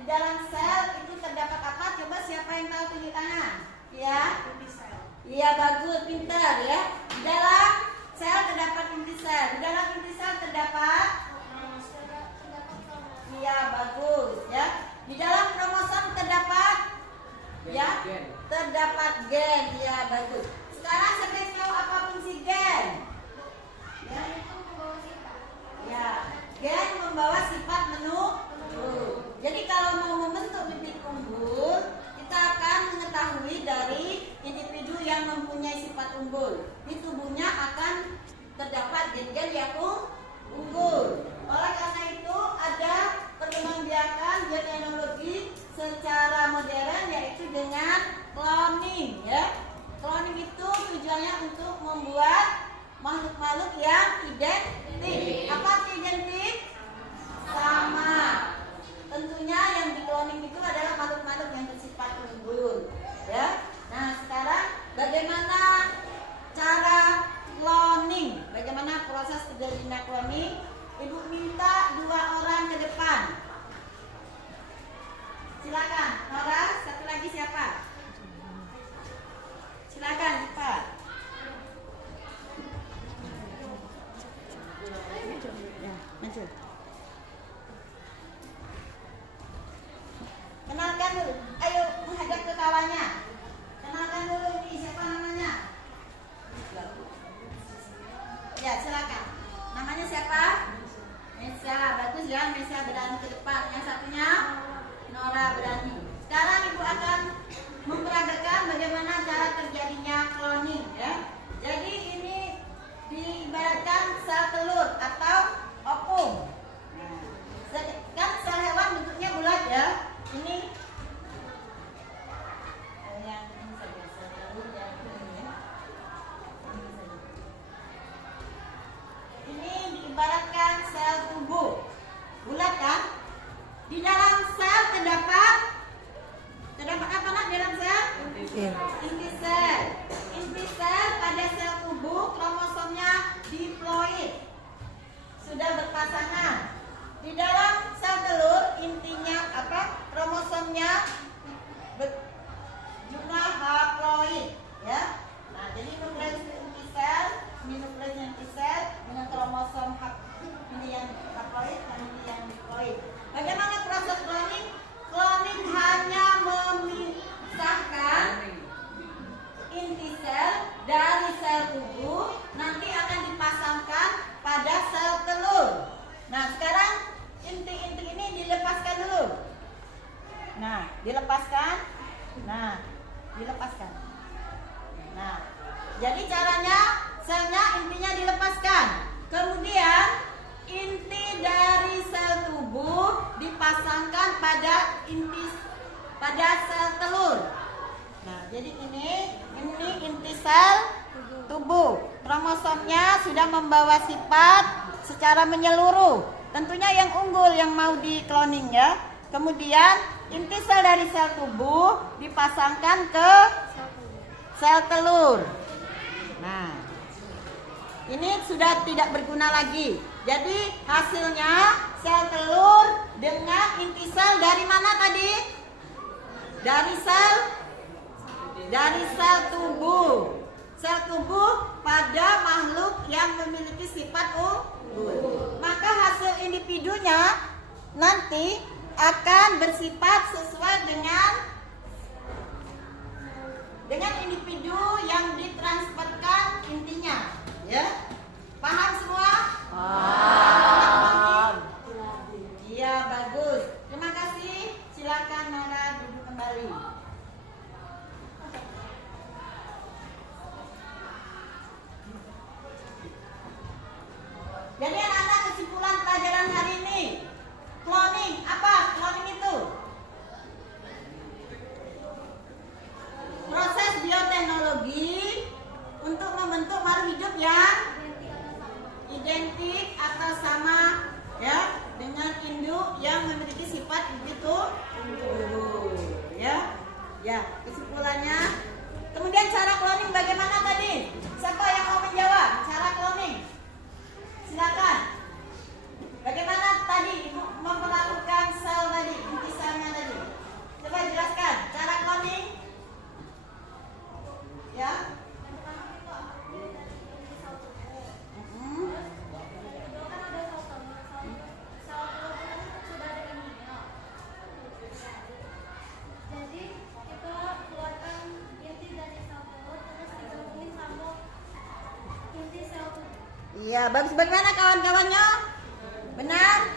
Di dalam sel itu terdapat apa? Coba siapa yang tahu tunjuk tangan? Ya. Iya, bagus, pintar ya. Di dalam sel terdapat inti sel. Di dalam inti sel terdapat. Iya, bagus ya. Di dalam kromosom terdapat ya, terdapat gen. Iya, bagus. Sekarang saya tahu apa fungsi gen. Ya, gen membawa sifat menumbuh. Jadi kalau mau membentuk bibit unggul, kita akan mengetahui dari individu yang mempunyai sifat unggul. Di tubuhnya akan terdapat gen-gen yang unggul. Oleh karena itu ada perkembangbiakan genealogi secara modern, yaitu dengan cloning ya. Cloning itu tujuannya untuk membuat makhluk-makhluk yang identik. Apa identik? Sama. Tentunya yang di cloning itu adalah makhluk-makhluk yang bersifat unggul ya. Nah, sekarang bagaimana cara cloning? Bagaimana proses terjadinya cloning? Ibu minta 2 orang ke depan. Silakan, Nora. Satu lagi siapa? Silakan, cepat. Ya, maju. Kenalkan dulu. Ayo menghadap ke kawannya. Kenalkan dulu, ini siapa namanya? Ya, silakan. Namanya siapa? Mesya. Bagus ya, Mesya berani ke depan. Yang satunya Nora berani. Sekarang Ibu akan memperagakan bagaimana cara terjadinya cloning ya. Jadi ini diibaratkan sel telur atau ovum. Kan sel hewan bentuknya bulat ya. Ini yang ini saja sel telur yang ini ya. Ini diibaratkan sel tubuh. Bulat kan? Di dalam sel terdapat apa nak di dalam sel? Inti sel. Inti sel pada sel tubuh kromosomnya diploid. Sudah berpasangan. Di dalam sel telur intinya apa? Kromosomnya jumlah haploid ya. Nah, jadi nukleus inti sel, nukleus inti sel dengan kromosom ini yang haploid dan ini yang diploid. Bagaimana proses cloning? Cloning hanya memisahkan inti sel dari sel tubuh, nanti akan dipasangkan pada sel telur. Nah, sekarang inti-inti ini dilepaskan dulu. Nah, dilepaskan. Nah, dilepaskan. Nah, jadi caranya selnya intinya dilepaskan. Kemudian inti dari sel tubuh dipasangkan pada sel telur. Nah, jadi ini inti sel tubuh. Kromosomnya sudah membawa sifat secara menyeluruh. Tentunya yang unggul yang mau di cloning ya. Kemudian inti sel dari sel tubuh dipasangkan ke sel telur. Nah, ini sudah tidak berguna lagi. Jadi hasilnya sel telur dengan inti sel dari mana tadi? Dari sel tubuh. Sel tubuh pada makhluk yang memiliki sifat unggul. Maka hasil individunya nanti akan bersifat sesuai dengan individu yang ditransferkan intinya. Ya, paham semua? Paham. Iya, bagus. Terima kasih. Silakan Nora duduk kembali. Jadi anak-anak, kesimpulan pelajaran hari ini, cloning apa? Cloning itu proses bioteknologi untuk membentuk makhluk hidup yang identik atau sama ya dengan induk yang memiliki Ya, bagus. Bagaimana kawan-kawannya? Benar?